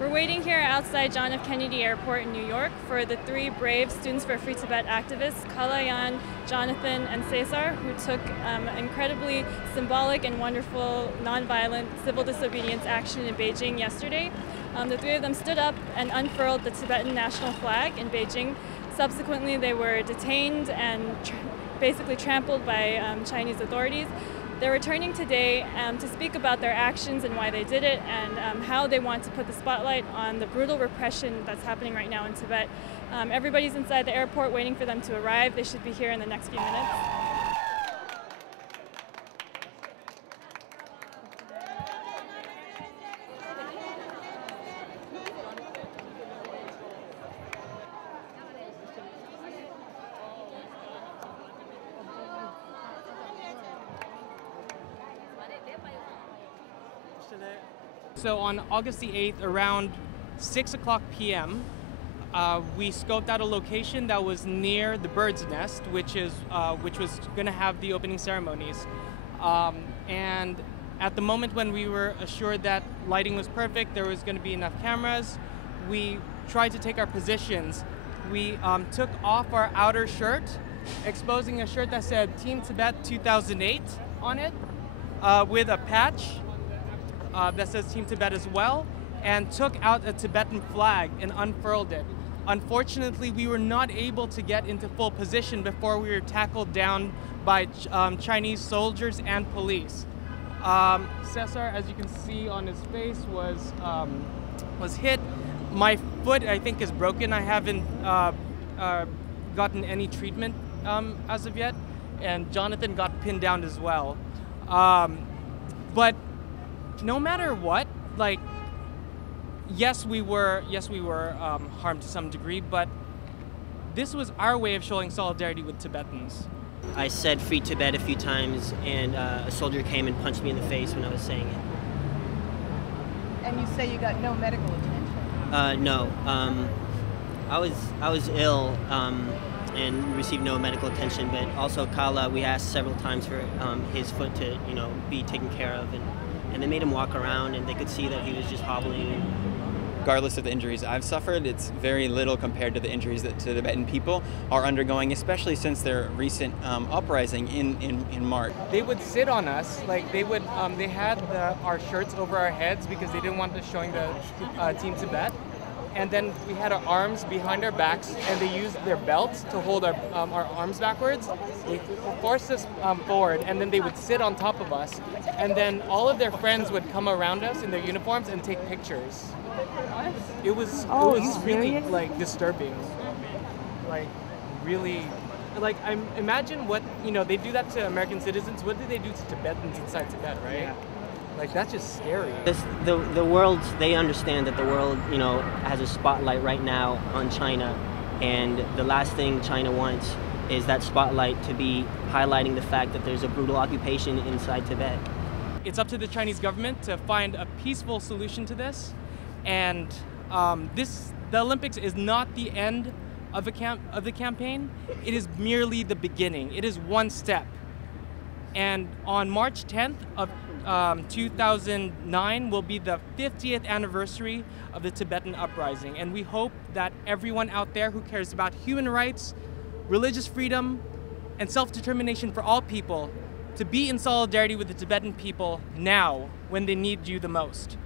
We're waiting here outside John F. Kennedy Airport in New York for the three brave Students for Free Tibet activists, Kalaya'an, Jonathan, and Cesar, who took incredibly symbolic and wonderful nonviolent civil disobedience action in Beijing yesterday. The three of them stood up and unfurled the Tibetan national flag in Beijing. Subsequently, they were detained and basically trampled by Chinese authorities. They're returning today to speak about their actions and why they did it, and how they want to put the spotlight on the brutal repression that's happening right now in Tibet. Everybody's inside the airport waiting for them to arrive. They should be here in the next few minutes. So on August the 8th, around 6 o'clock p.m., we scoped out a location that was near the bird's nest, which was going to have the opening ceremonies. And at the moment when we were assured that lighting was perfect, there was going to be enough cameras, we tried to take our positions. We took off our outer shirt, exposing a shirt that said Team Tibet 2008 on it, with a patch that says Team Tibet as well, and took out a Tibetan flag and unfurled it. Unfortunately, we were not able to get into full position before we were tackled down by Chinese soldiers and police. Cesar, as you can see on his face, was hit. My foot, I think, is broken. I haven't gotten any treatment as of yet, and Jonathan got pinned down as well. But no matter what, like, yes, we were harmed to some degree, but this was our way of showing solidarity with Tibetans. I said "Free Tibet" a few times, and a soldier came and punched me in the face when I was saying it. And you say you got no medical attention? No. I was ill and received no medical attention, but also Kala, we asked several times for his foot to, be taken care of, and they made him walk around, and they could see that he was just hobbling. Regardless of the injuries I've suffered, it's very little compared to the injuries that Tibetan people are undergoing, especially since their recent uprising in March. They would sit on us, like they had our shirts over our heads because they didn't want us showing the Team Tibet. And then we had our arms behind our backs, and they used their belts to hold our arms backwards. They forced us forward, and then they would sit on top of us. And then all of their friends would come around us in their uniforms and take pictures. It was really like disturbing. Like really, like imagine what they do that to American citizens. What do they do to Tibetans inside Tibet, right? Yeah. Like, that's just scary. The world, they understand that the world, has a spotlight right now on China, and the last thing China wants is that spotlight to be highlighting the fact that there's a brutal occupation inside Tibet. It's up to the Chinese government to find a peaceful solution to this, and the Olympics is not the end of the campaign. It is merely the beginning. It is one step. And on March 10th of 2009 will be the 50th anniversary of the Tibetan uprising, and we hope that everyone out there who cares about human rights, religious freedom, and self-determination for all people to be in solidarity with the Tibetan people now when they need you the most.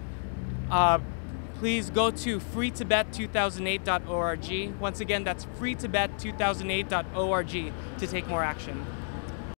Please go to freetibet2008.org. Once again, that's freetibet2008.org to take more action.